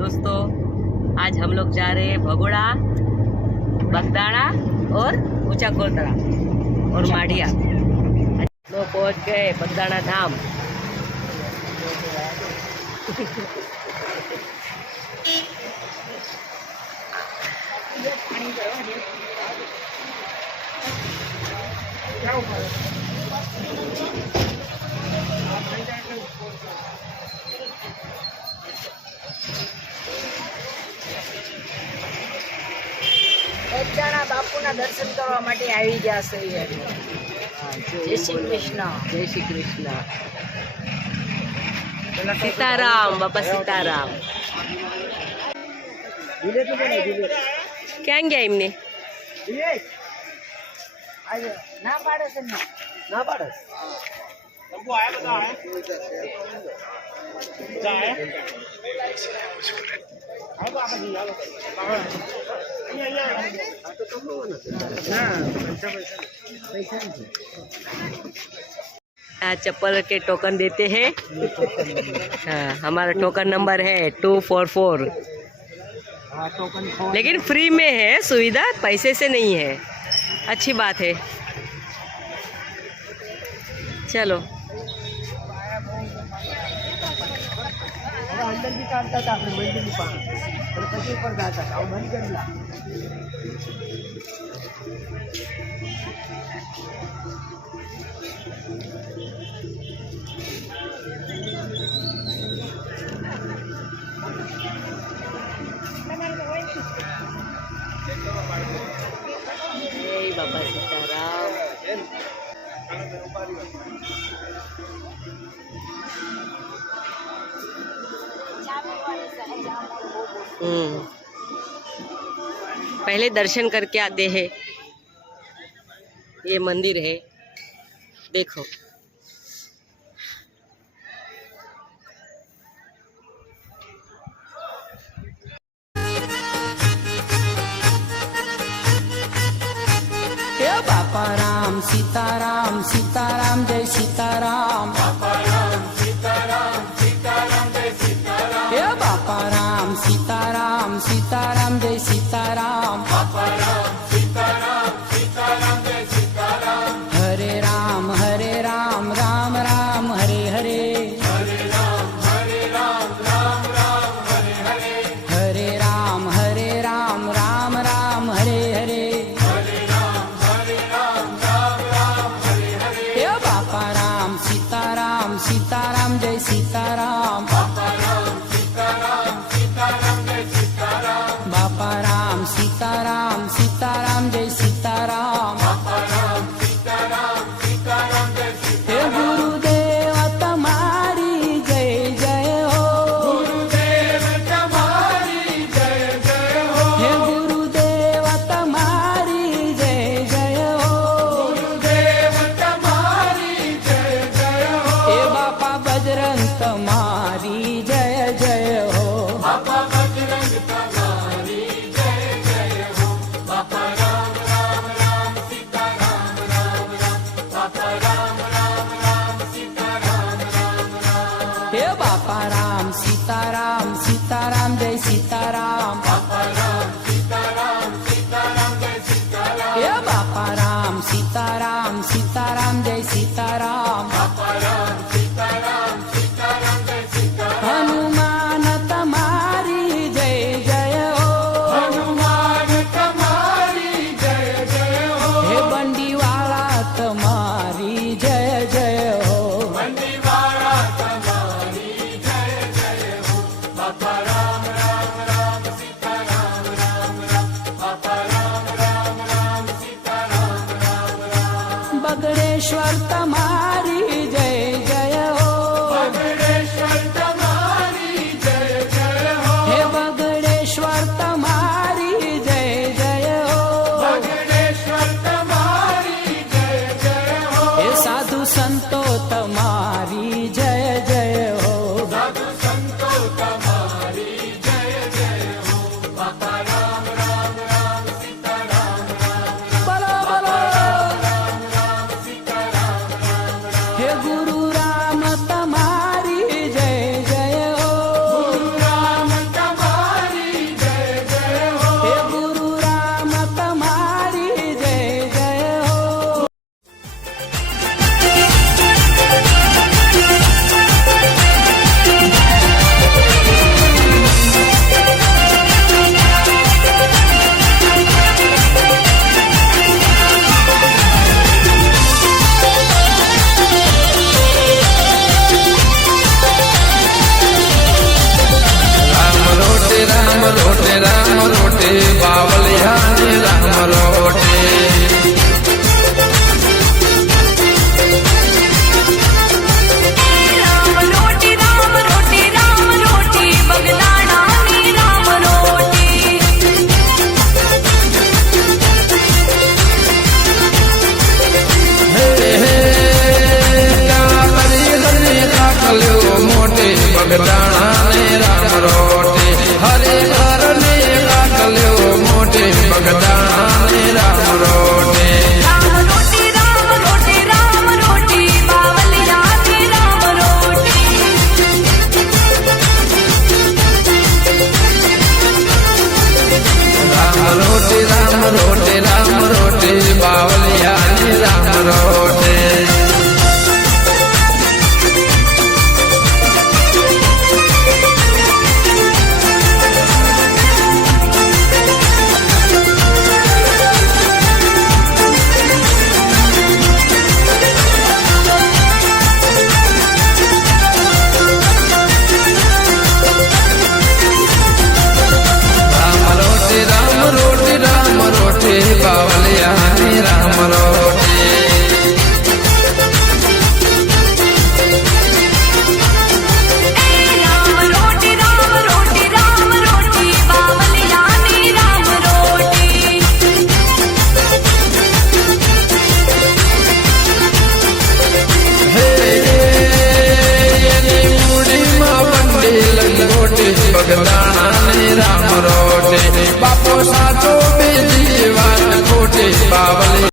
दोस्तों आज हम लोग जा रहे हैं भगोड़ा, बगदाड़ा और ऊंचा कोतरा और माड़िया। लोग पहुंच गए बगदाड़ा धाम। બગદાણા બાપુના દર્શન કરવા માટે આવી ગયા છે। જય શ્રી કૃષ્ણ। जय श्री कृष्ण। सीताराम बापा सीताराम। क्या गया इमने ના પાડે છે ના પાડે चप्पल के टोकन देते हैं। हाँ, हमारा टोकन नंबर है 244। लेकिन फ्री में है सुविधा, पैसे से नहीं है। अच्छी बात है। चलो अंदर भी काटता था अपने मंदिर में पानी और कहीं पर जाता था बंद कर दिया। जय बाबा सीताराम। पहले दर्शन करके आते हैं। ये मंदिर है, देखो। बापा राम सीताराम सीताराम जय सीताराम। बापा राम सीताराम सीताराम जय सीताराम। बापा राम सीताराम सीताराम जय सीताराम। बापा राम सीताराम सीताराम जय सीताराम। हरे राम राम राम हरे हरे। हरे राम राम राम हरे हरे। हरे राम राम राम हरे हरे। सीताराम सीताराम जय सीताराम। बापा राम सीताराम सीताराम जय सीताराम। बापा राम सीताराम सीताराम जय सीताराम। बापा राम सीताराम सीताराम जय सीताराम। गुरुदेव तुम्हारी जय जय हो। गुरुदेव तुम्हारी जय जय हो। हे गुरुदेव तुम्हारी जय जय हो। गुरुदेव तुम्हारी जय जय हो। हे बापा बजरंग तुम्हारी जय जय हो। बापा बजरंग तुम्हारी जय जय हो। बापा राम राम सीताराम राम राम। बापा राम राम सीताराम राम राम। हे बापा राम सीताराम सीताराम जय सीताराम।